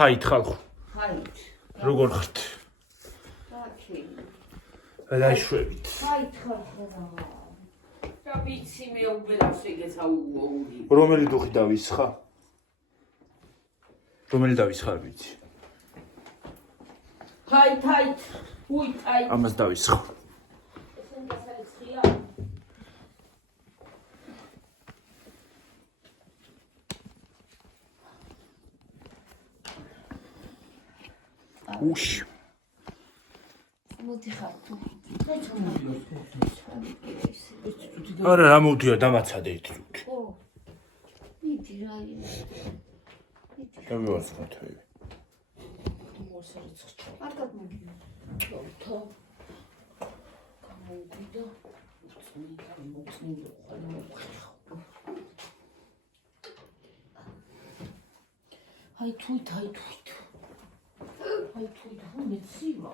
ჰაით ხალხო. ჰაით. როგორ ხართ? დაკინე. გადაიშვებით. ჰაით ხალხო რა. და ვიცი მე უბრალოდ ეგეცა უოური. რომელი დუხი დავისხა? რომელი დავისხა ვიცი. ჰაით. უით ჰაით. ამას დავისხა. ესენ გასაცხია. უშ. მოდი ხარ თუ. არა რა მოვდია დამაცადე ერთი თუთი. ო. მიდი რა είναι. გამევაცხო თვე. მოსერეცხ. აკად მოგია. თო. გამოვიდა. მოწნილი ხარ მოხერხო. აი თუით. აი თუით მეცივა.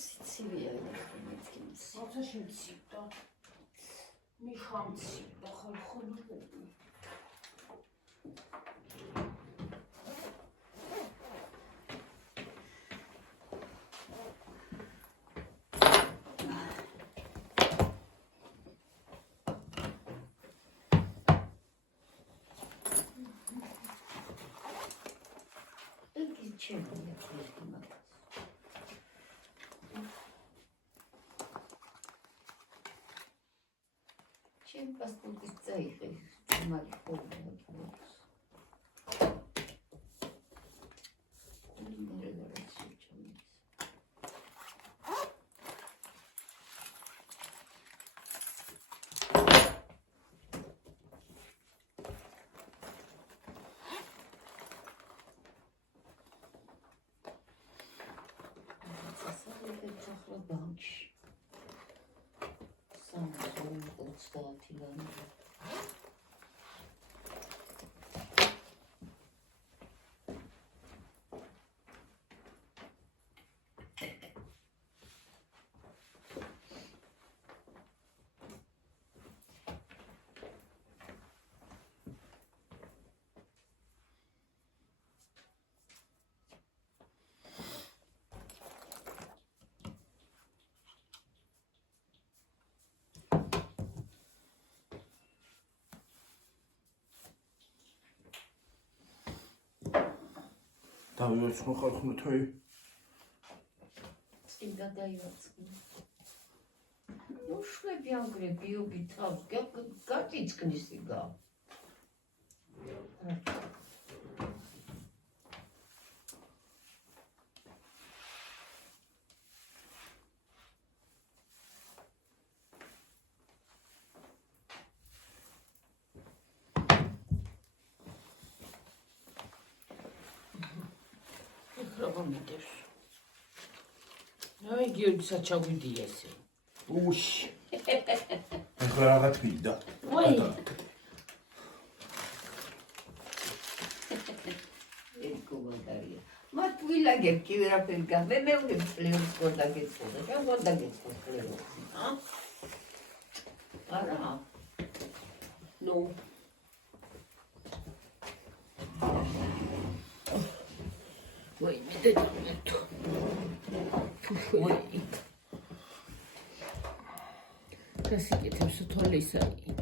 სიცივია მეცქიმის. აცა შემცივდა. მიხამცივდა ხალხო. Чем паспорт заехал? Чумали полный. დავიწყო ხალხო თვე. წინდა დაივაწყო. უშვები ანგრები უბითავს, გაწიწყნის იგა. მიდევს. აი გიორგისაც ჩაგვიდია ესე. უშ. ახლა რაღაც მინდა. ვაი. ეკომაგარია. მათ ვილაგებ კი ვერაფერ გამე მეორე პლეოს გონდა გეწყოდა. რა გონდა გეწყო პლეოს? არა. ნუ Ой, не дадут. Ой. Касикეთებს თოლისაი.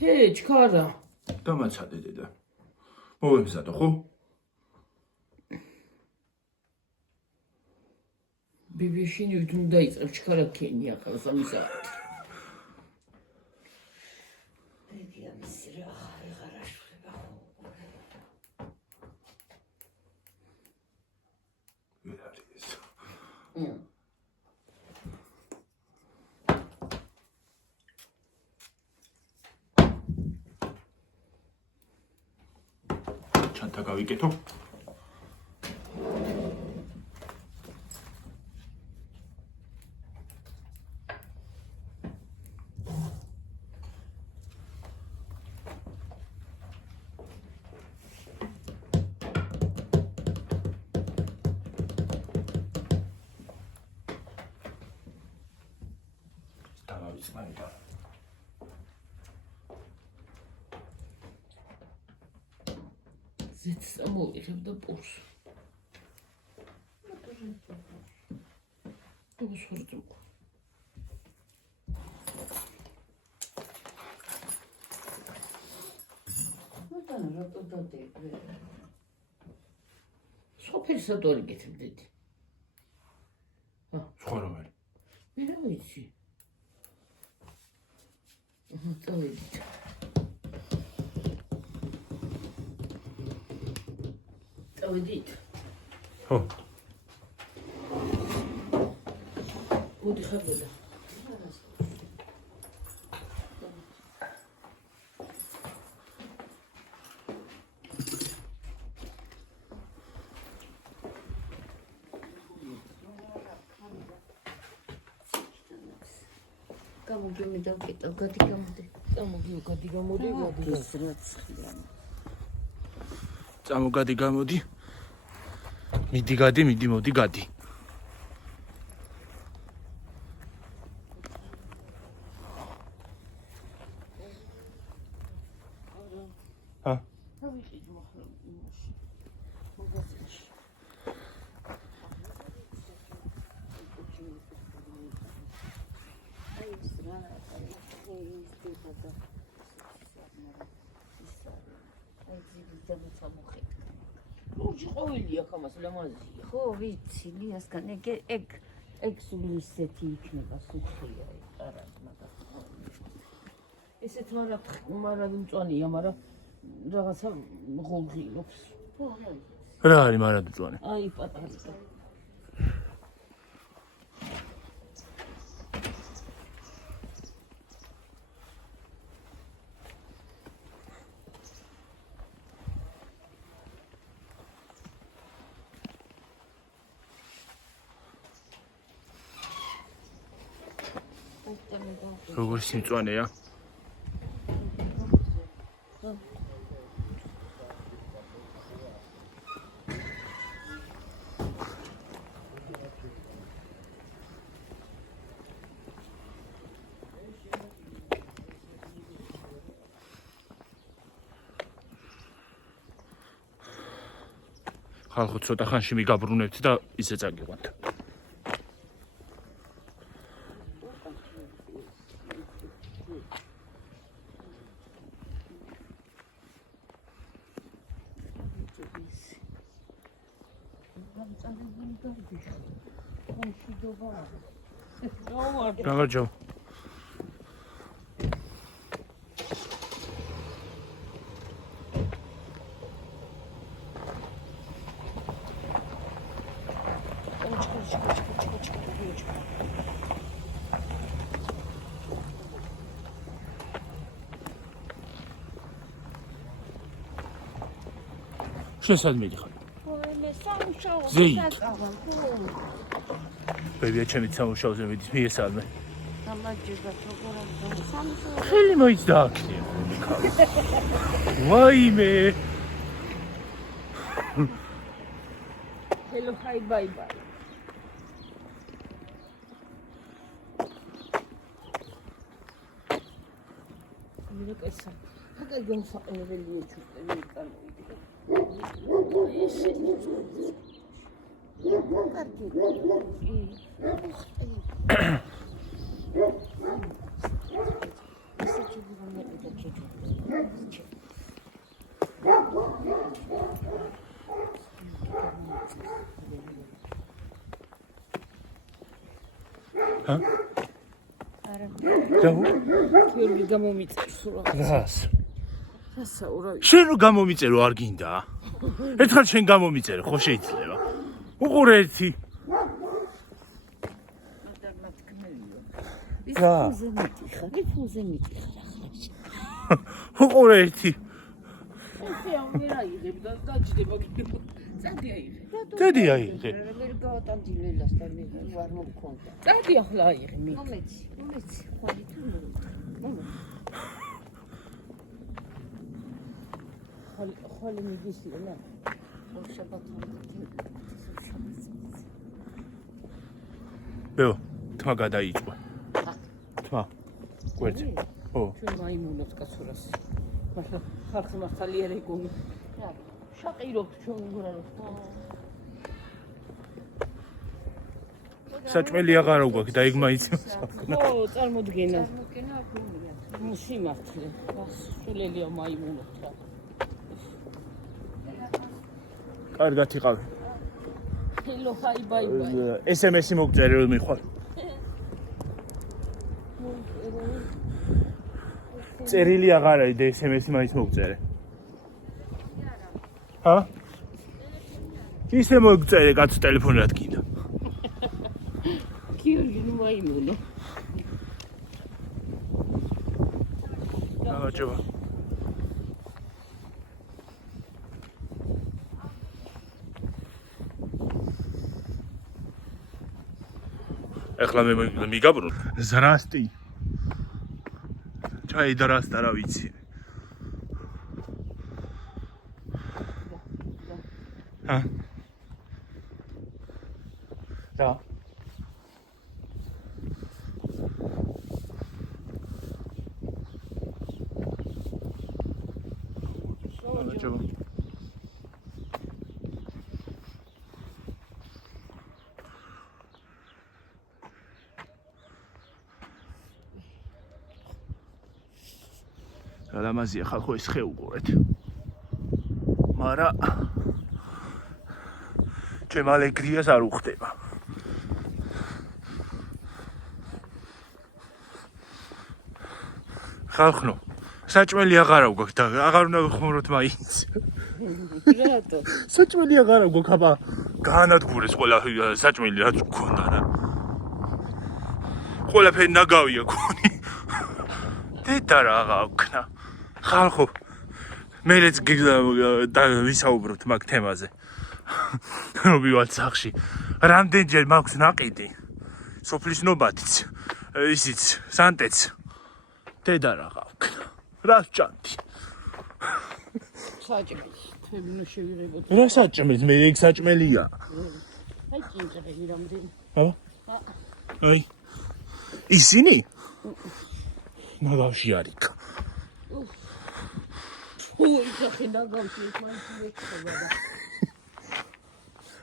ჰე, ჩქარა. დამაცადე დედა. მოვემზადო ხო? ბიბიშინი უნდა იწყებ ჩქარა ქენია ხალხ 3 საათი. ბებია მისი რა აღარაშუება ხო. ჩანთა გავიკეთო. ზეთს ამოვიღებ და პურს. Усвоим. Ну да, рото доте. სოფელსა დორი გეთმდით. სხვა რომელი? მე რა ვიცი. წავედით. წავედით. ხო. მოდი ხაბოდა. გამოგიმი დავკეტო, გადი გამოდი. გადი გამოდი. ეს რაც ხილან. წამოგადი გამოდი. მიდი გადი, მიდი მოდი გადი. ლურჯი ყოველია ხამას ლამაზია. ხო, ვიცი, ლიასგან ეგ სულ ისეთი იქნება სუხია ეტარად მაგას. ესეთ მარად მწვანეა, მაგრამ რაღაცა ღოლღილობს. რა არის მარად მწვანე? აი პატარა. როგორ სიმწვანეა? ხალხო ცოტა ხანში მიგაბრუნებთ და ისე წაგიყვანთ. გამარჯო. შესად მიდიხარ? ზეით. ბებია ჩემი სამუშაოზე მიდის მიესალმე. გამარჯობა, როგორ ხელი მოიც დააქცია. ვაიმე. Hello, hi, bye bye. მირეკესა. ხაგა გონსაყენებელია ჩუტები კანოიდი. ესე. გიორგი გამომიწერს რა. რას? სასაურავი. შენ რო გამომიწერო არ გინდა? ერთხელ შენ გამომიწერე, ხო შეიძლება? უყურე ერთი. რა? ფულზე მიტიხარ ახლა. უყურე ერთი. ესეა ვერ აიღებ და დაჯდება კიდევ. წადი აიღე. დედი აიღე. ვერ გავატანდილელას და მე ვარ მომქონდა. წადი ახლა აიღე მე. მომეცი, ხვალი თუ მომეცი. ხალი მიგისია რა. ბეო, თმა გადაიჭვა. თმა. გვერდზე. ხო. ჩვენ მაიმუნოთ კაცურას. მაგრამ ხალხი მართალია რეგონი. შაყირობთ ჩვენ უბრალოდ. საჭმელი აღარ გვაქვს და იქ მაინც ხო, წარმოდგენა. სიმართლე. სულელია მაიმუნოთ რა. კარგად იყავი. ჰელო, ჰაი, ბაი ბაი. SMS-ი მოგწერე რომ მიხვალ. წერილი აღარ არის და SMS-ი მაინც მოგწერე. ჰა? ისე მოგწერე კაცო ტელეფონი რა თქინდა. გიორგი მაიმუნო. გამარჯობა. ეხლა მე მიგაბრუნ. ზრასტი. ჩაიდრასტა რა ვიცი. ჰა? და გამარჯობა. ლამაზია ხალხო ეს ხე უყურეთ. მარა ჩემ ალეგრიას არ უხდება. ხალხო საჭმელი აღარა გვაქვს და აღარ უნდა ვხმაროთ მაინც. რატო? საჭმელი აღარა გვაქვს აბა გაანადგურეს ყველა საჭმელი რაც გქონდა რა. ყველაფერი ნაგავია გქონი. დედა რა აღავქნა. ხალხო მერეც და ვისაუბროთ მაგ თემაზე. რომ ვივალთ სახში. რამდენჯერ მაქვს ნაყიდი. სოფლის ნობათიც, ისიც, სანტეც. დედა რა აღავქნა. რა სჭამდი? საჭმელი. თებინო შევიღებოთ. რა საჭმელი? მე ეგ საჭმელია. აი ჭინჭრელი რამდენი. აბა. აი. ისინი? ნაგავში არიქ. ой, ხე ნაგავში ეს მაინც მეკხება და.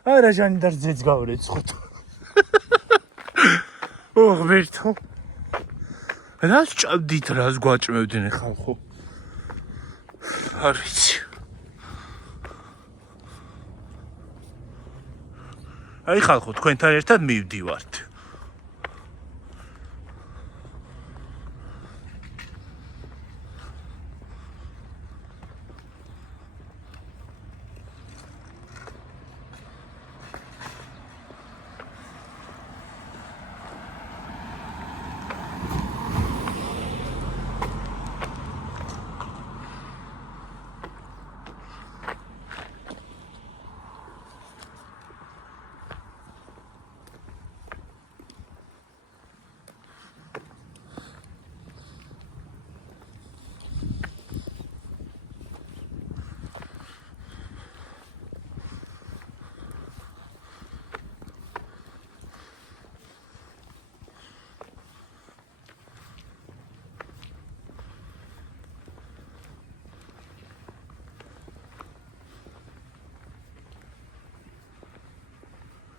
არა ჟანდარზეც გავრეცხოთ. ოღ ვერთო. რას ჭამდით, რას გვაჭმევდნენ ხალხო? არ ვიცი. აი ხალხო, თქვენთან ერთად მივდივართ.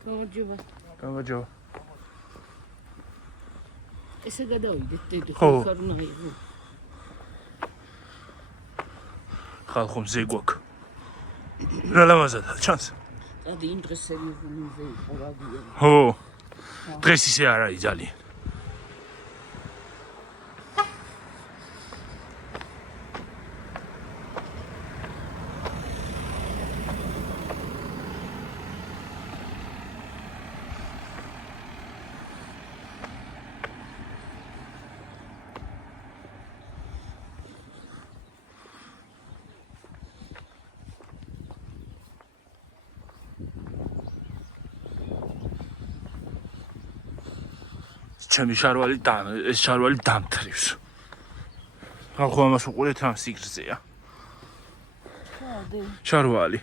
გამარჯობა. გამარჯობა. ესე გადავიდეთ დედო. ხო. ხარნაირო. ხალხო მზე გვაქვს. რა ლამაზადა, ჩანს? ადი იმ დღეს სერიოზული მზე იყო რადიო. ხო. დღეს ისე არ არის ძალიან. ჩემი შარვალი ეს შარვალი დამთრევს. ხალხო ამას უყურეთ ამ სიგრძეა. შარვალი.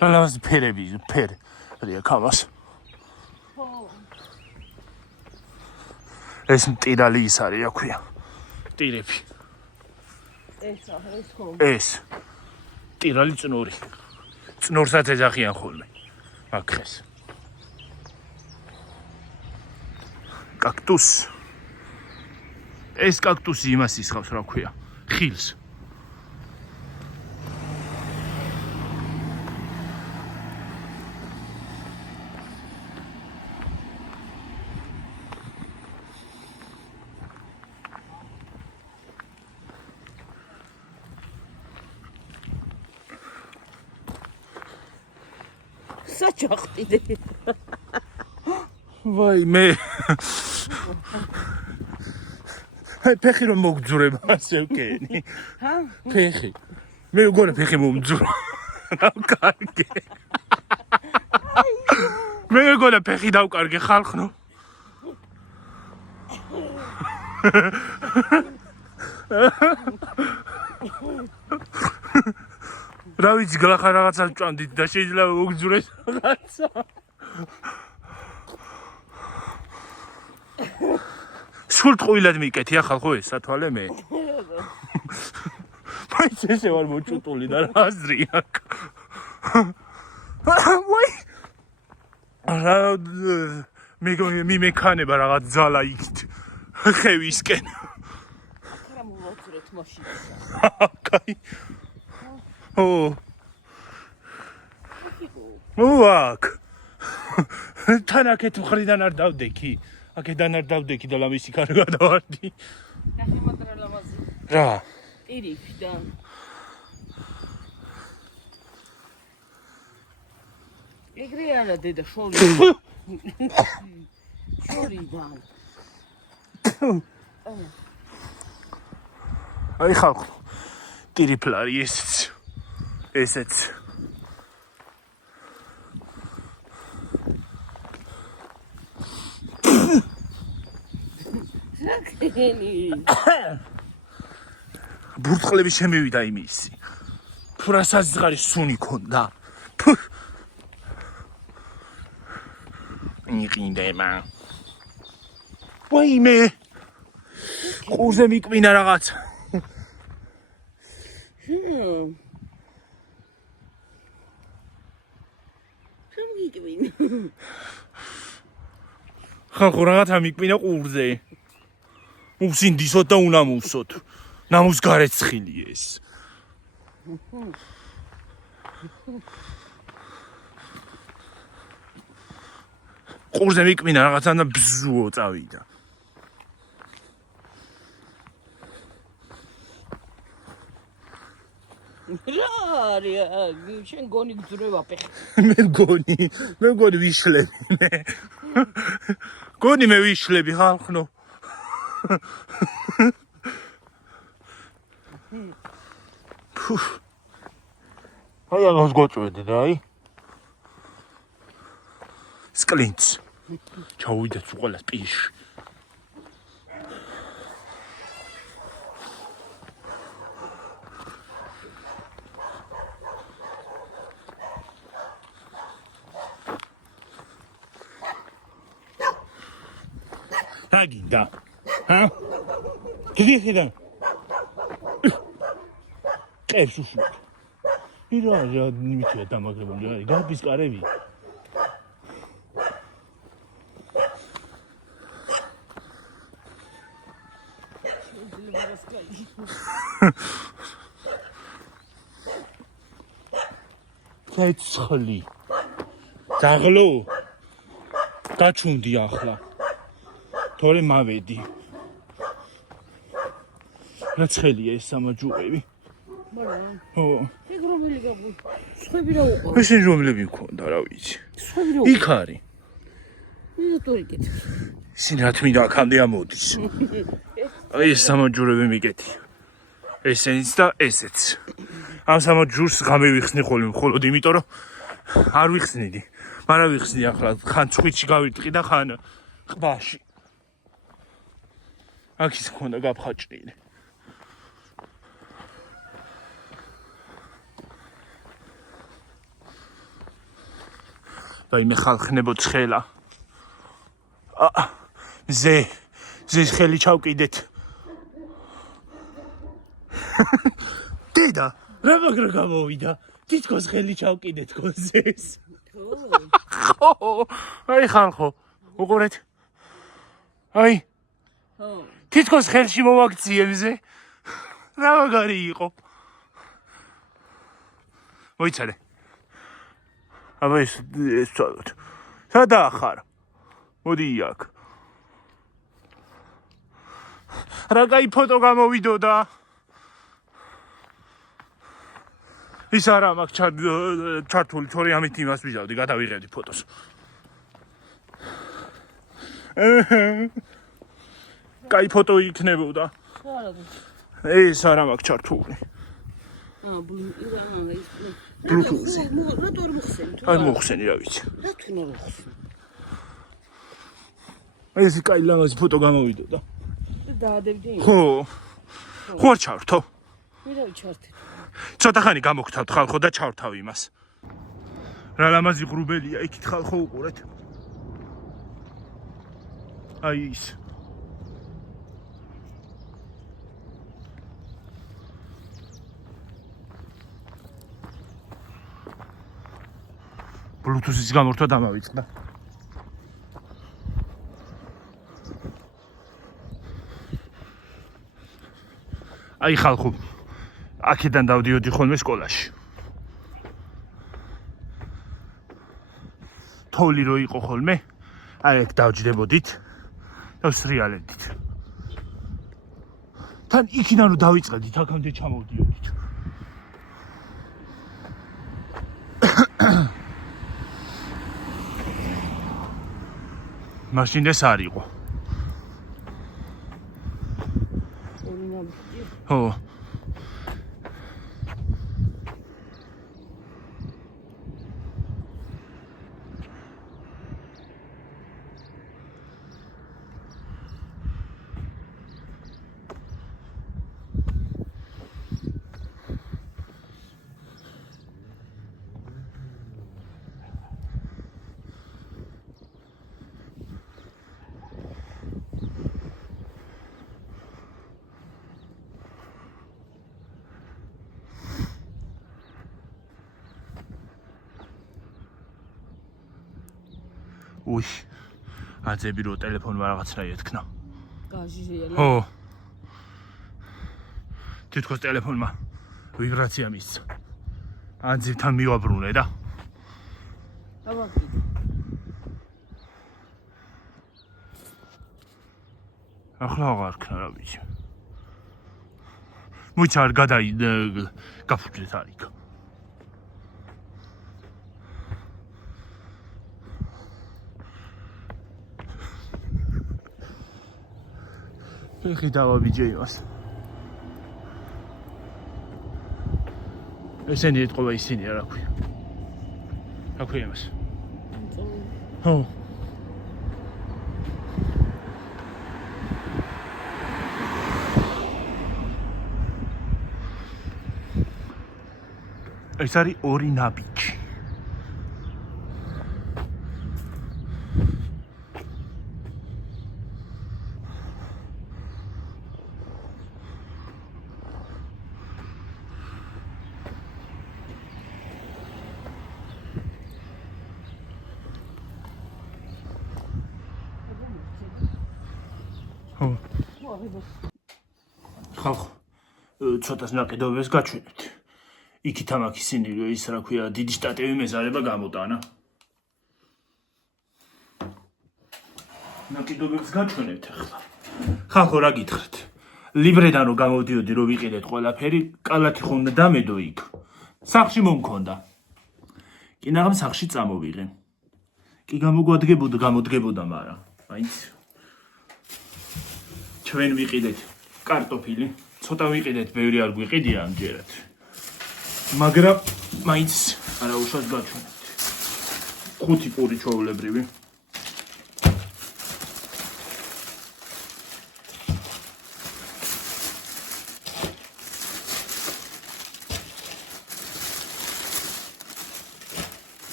რა ლამაზი ფერები, ფერი. რია კამას. ეს მტირალი ის არის, რა ქვია. მტირები. ეს ხო. ეს მტირალი წნორი. წნორსაც ეძახიან ხოლმე. აქ ხეს. კაქტუს. ეს კაქტუსი იმას ისხავს, რა ქვია. ხილს. საჭახტიდე. ვაიმე. ფეხი რომ მოგძურება, ასე ვკენი. ჰა? ფეხი. მე უგონე ფეხი მომძურო. დავკარგე. მე უგონე ფეხი დავკარგე ხალხნო. რა ვიცი გლახა რაღაცას ჭამდით და შეიძლება მოგძურეს რაღაცა. სულ ტყუილად მიკეთი ახალ ხო ეს სათვალე მე. მაინც ესე ვარ მოჭუტული და რა აზრი აქვს. ვაი. არა მე მექანება რაღაც ძალა იქით. ხევისკენ. რა მოვაწრეთ მაშინსა. კაი. ოაკ. თან აქეთ მხრიდან არ დავდექი. აქედან არ დავდექი და ლამისი კარ გადავარდი. ნახე მატრა ლამაზი. რა? პირიქიდან. ეგრე არა დედა შორიდან. შორიდან. აი ხალხო. ტირიფლარი ესეც. ესეც. ბურთყლები შემივიდა იმისი. თუ რა საზღარი სუნი ქონდა. ნიყინდება. ვაიმე. ყურზე მიკმინა რაღაც. შემიგიკვინა. ხალხო რაღაცა მიკმინა ყურზე. უსინდისოთ და უნამუსოთ. ნამუს გარეცხილი ეს. ყურზე მიკმინა რაღაცა და ბზუო წავიდა. რა არის? შენ გონი გძრება ფეხი. მე მგონი ვიშლები მე. გონი მე ვიშლები ხალხნო. აი აღოს გოწვედი და აი. სკლინც. ჩავიდეთ უყოლას პიში. რა გინდა? ჰა? დიდი ხიდა. წერს უშუქ. ირა ნიმიჩია დამაგრებული არის. გარბის კარები. ცეცხლი. ძაღლო. გაჩუნდი ახლა. თორე მავედი. რა ცხელია ეს სამაჯურები? მაგრამ ო. ეგ რომელი გაბუ? სხვები რა უყო? ესე რომლები მქონდა, რა ვიცი. სხვები რა იქ არის. მიდოტორიკეთ. ისინი რა თქმა უნდა აქამდე ამოდის. აი ეს სამაჯურები მიკეთი. ესენიც და ესეც. ამ სამაჯურს გამევიხსნი მხოლოდ იმიტომ რომ არ ვიხსნიდი. მაგრამ ვიხსნი ახლა ხან ცხვიჩი გავიტყი და ხან ყბაში. აქ ის მქონდა გაფხაჭრილი. და იმე ხალხნებო ცხელა. ზე ზეს ხელი ჩავკიდეთ. დედა, რა მაგრა გამოვიდა? თითქოს ხელი ჩავკიდეთ გონზეს. ხო, აი ხალხო, უყურეთ. აი, თითქოს ხელში მოვაქციე მზე. რა მაგარი იყო. მოიცადე. აბა ეს ცოტა. სადაა ხარ? მოდი აქ. რა კაი ფოტო გამოვიდოდა. ის არა მაქვს ჩართული, თორე ამით იმას ვიჟავდი, გადავიღებდი ფოტოს. კაი ფოტო იქნებოდა. ეს არა მაქვს ჩართული. ბლუთუზი. რატო არ მოხსენით? არ მოხსენი რა ვიცი. რა თქმა უნდა მოხსენით. აი ეს კაი ლამაზი ფოტო გამოვიდოდა. დაადებდი? ხო. ხო არ ჩართო. ვირავ ჩართე. ცოტა ხანი გამოგთავთ ხალხო და ჩავრთავ იმას. რა ლამაზი ღრუბელია, იქით ხალხო უყურეთ. აი ის. Bluetooth-ის გამორთვა დამავიწყდა. აი ხალხო, აქედან დავდიოდი ხოლმე სკოლაში. თოვლი რო იყო ხოლმე, აი ეგ დავჯდებოდით და ვსრიალედით. თან იქიდან რო დავიწყედით, აქამდე ჩამოვდიოდით. მაშინ ეს არ იყო. ხო. უი, აძები რო ტელეფონმა რაღაცა ეთქნა. გაჟირია. ხო. თითქოს ტელეფონმა ვიბრაცია მისცა. აძებთან მივაბრუნე და აბა. ახლა აღარ ქნა რა ვიცი. მოიცა არ გაფუჭდეთ არ იქ. ეხი დავაბიჯე იმას. ესენი ეთყობა ისინი რა ქვია. რა ქვია იმას? ხო. ეს არის ორი ნაბიჯი. ხალხო, ცოტას ნაკიდობებს გაჩვენებთ. იქით ამაქ ისინი ის რა ქვია, დიდი შტატები მეზარება გამოტანა. ნაკიდობებს გაჩვენებთ ახლა. ხალხო, რა გითხრათ? ლიბრედან რო გამოვდიოდი, რო ვიყიდეთ ყველაფერი, კალათი ხო უნდა დამედო იქ. სახლში მომქონდა. კი ნაღამ სახლში წამოვიღე. კი გამოდგებოდა, მაგრამ მაინც ჩვენ ვიყიდეთ კარტოფილი, ცოტა ვიყიდეთ, ბევრი არ გვიყიდია ამჯერად. მაგრამ მაინც არაუშავს გაჩვენებთ. 5 პური ჩვეულებრივი.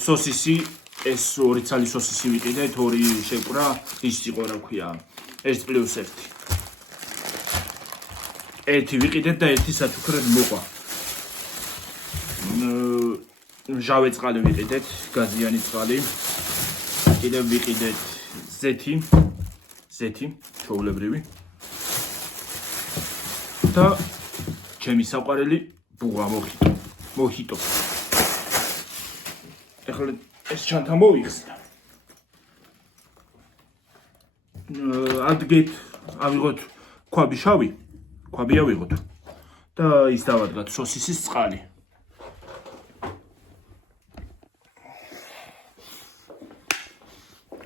სოსისი ეს 2 ცალი სოსისი ვიყიდეთ, 2 შეკვრა, ის იყო რა ქვია, ეს +1. ერთი ვიყიდეთ და ერთი სათუქრად მოყვა. ჟავე წყალი ვიყიდეთ, გაზიანი წყალი. კიდევ ვიყიდეთ ზეთი, ჩვეულებრივი. და ჩემი საყვარელი ბუღა მოჰიტო. ეხლა ეს ჩანთა მოვიხსნა. ადგეთ ავიღოთ ქვაბი ავიღოთ და ის დავადგათ სოსისის წყალი.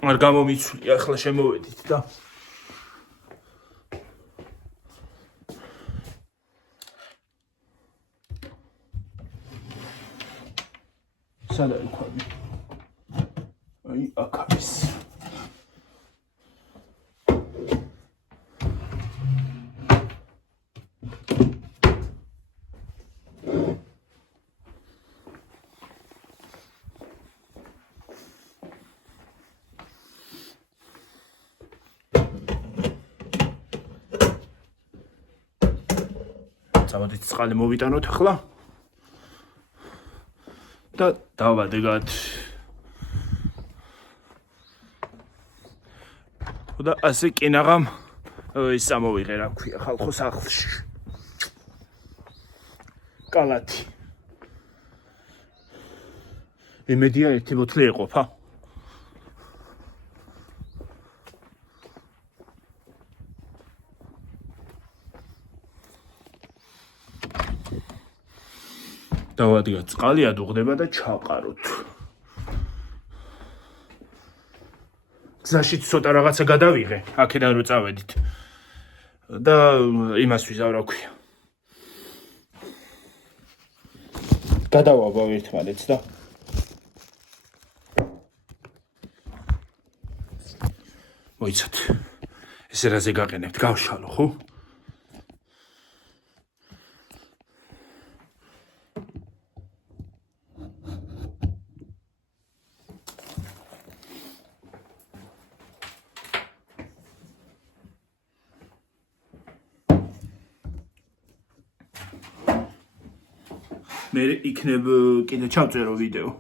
არ გამომიცვლი, ახლა შემოვედით და სადა არის ქვაბი? აი, აქ არის. წავედით წყალი მოვიტანოთ ახლა. და დავადეგათ. და ასე კინაღამ ის ამოვიღე რა ქვია ხალხო სახლში. კალათი. იმედია 1 ბოთლი ეყოფა. დავადგათ წყალი ადუღდება და ჩავყაროთ. გზაში ცოტა რაღაცა გადავიღე, აქედან რო წავედით. და იმას ვიზავ რა ქვია. გადავაბავ ერთმანეთს და მოიცათ. ესე რაზე გაყენებთ, გავშალო, ხო? მე იქნებ კიდე ჩავწერო ვიდეო.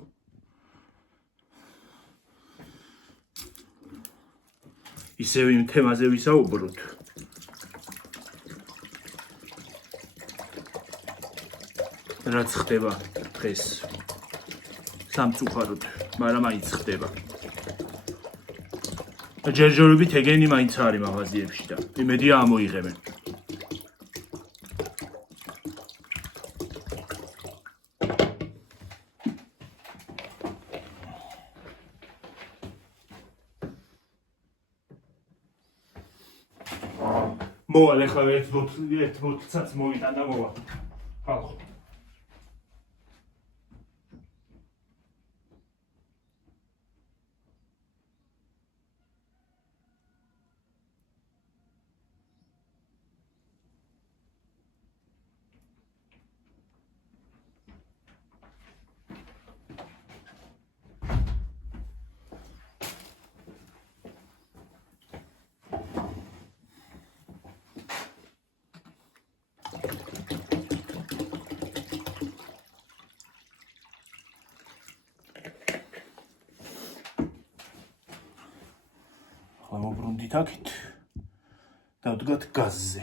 ისევ იმ თემაზე ვისაუბროთ. რაც ხდება დღეს სამწუხაროდ, მაგრამ მაინც ხდება. ჯერჯერობით ეგენი მაინც არის მაღაზიებში და იმედია ამოიღებენ. მოვალ ახლა ერთ ბოთლსაც მოვიტან და მოვალ. ხალხო. მოვბრუნდით აქეთ. დავდგათ გაზზე.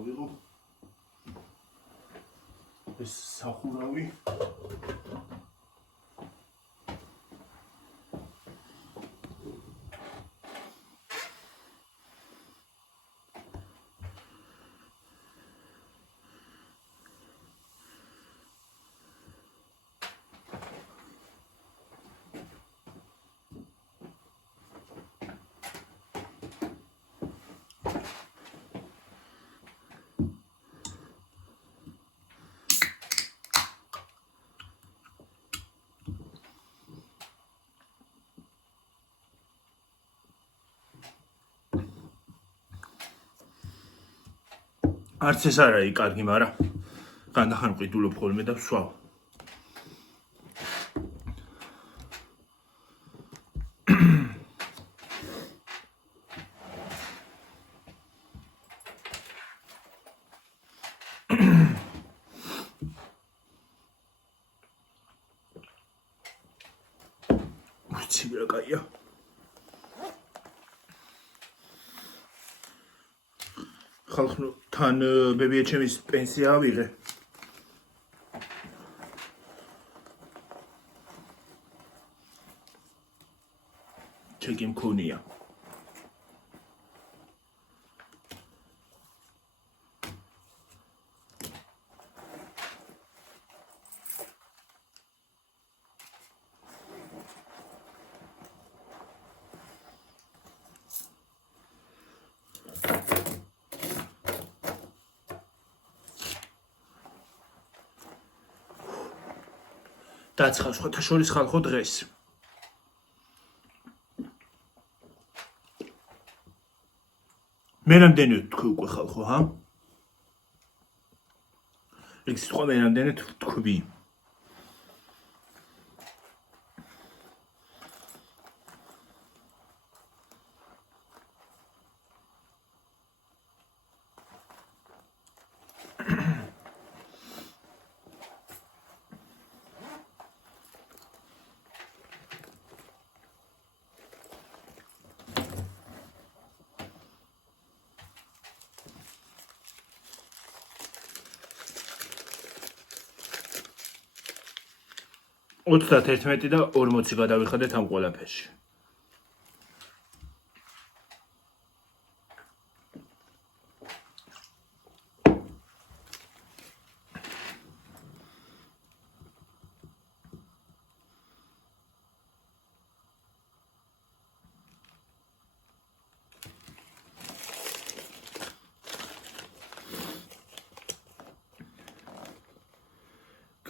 ვიღო ეს სახურავი არც ეს არ არის კარგი, მაგრამ ხანდახან ვყიდულობ ხოლმე და ვსვავ. ვიცი რა კაია. ხალხო თან ბებია ჩემის პენსია ავიღე. ჩეკი მქონია. დაცხა სხვათა შორის ხალხო დღეს. მე რამდენი თქვი უკვე ხალხო, ჰა? ეგ სიტყვა მე რამდენი თქვი. $31 და 40 გადავიხადეთ ამ ყველაფერში.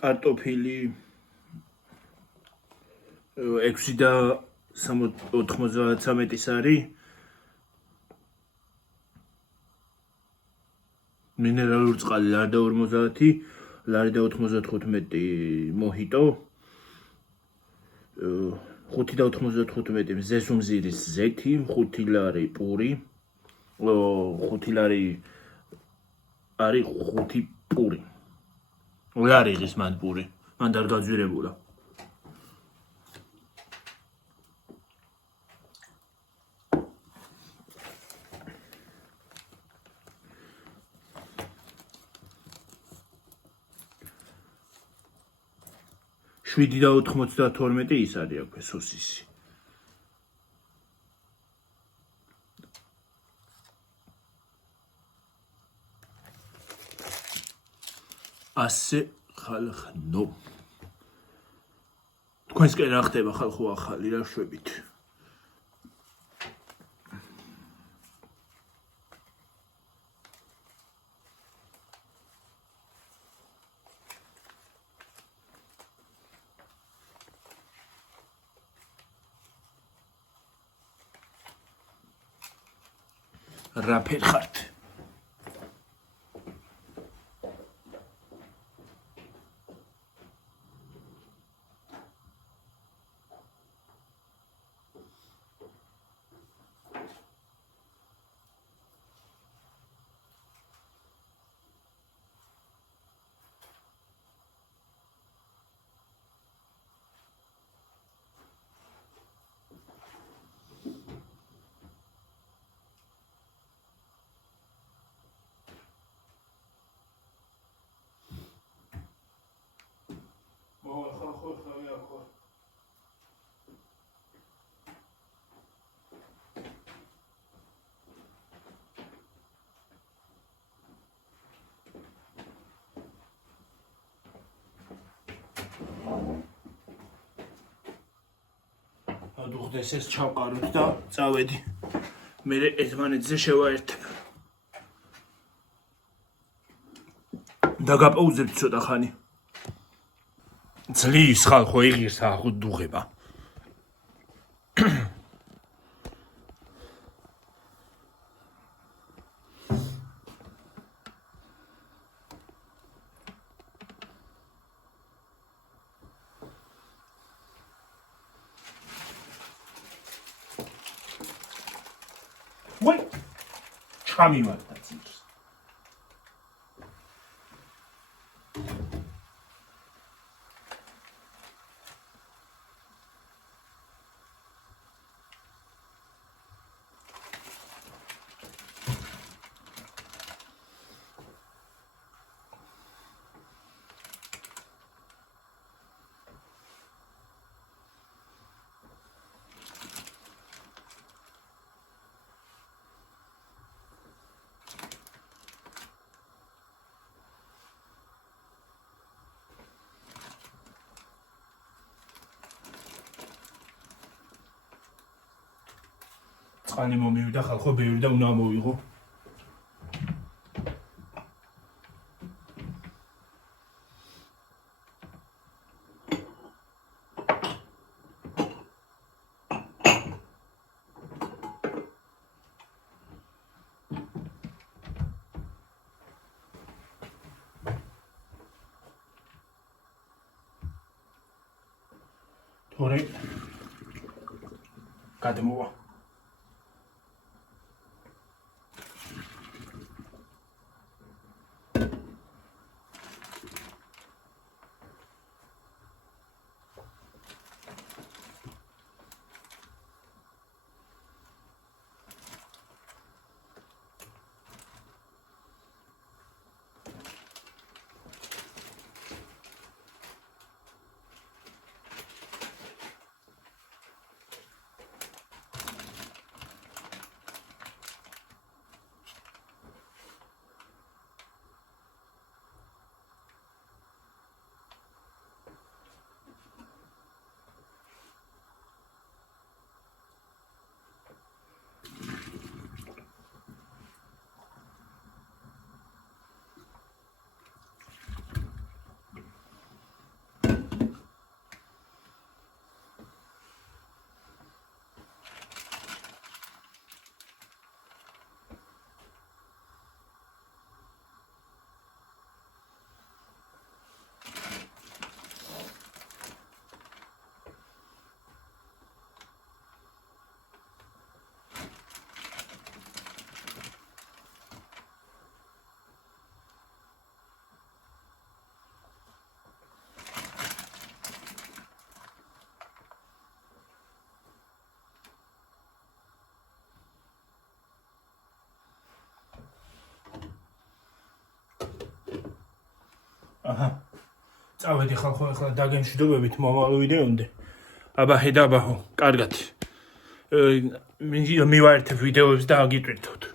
კარტოფილი 6.93 არის. მინერალური წყალი ლარი და 50, ლარი და 95 მოჰიტო. 5 და 95 მზესუმზირის ზეთი, 5 ლარი პური. 5 ლარი არის 5 პური. ლარი ის მან პური. მან არ გაძვირებულა. შვიდი და 92 ის არის აქვე სოსისი. ასე ხალხო. თქვენსკენ რა ხდება ხალხო ახალი რა შვებით? რაფერ ხართ? დუხდეს ეს ჩავყაროთ და წავედი. მე ერთმანეთზე შევაერთებ. დაგაპაუზებთ ცოტა ხანი. ძლივს ხალხო იღირს ახო დუღება. ვაი ჩამივარდა ძირს წყალი მომივიდა ხალხო ბევრი და უნდა მოვიღო თორე გადმოვა აჰა წავედი ხალხო ახლა დაგემშვიდობებით მომავალ ვიდეომდე აბა ჰედაბაჰო კარგად მივაერთებ ვიდეოებს და აგიტვირთოთ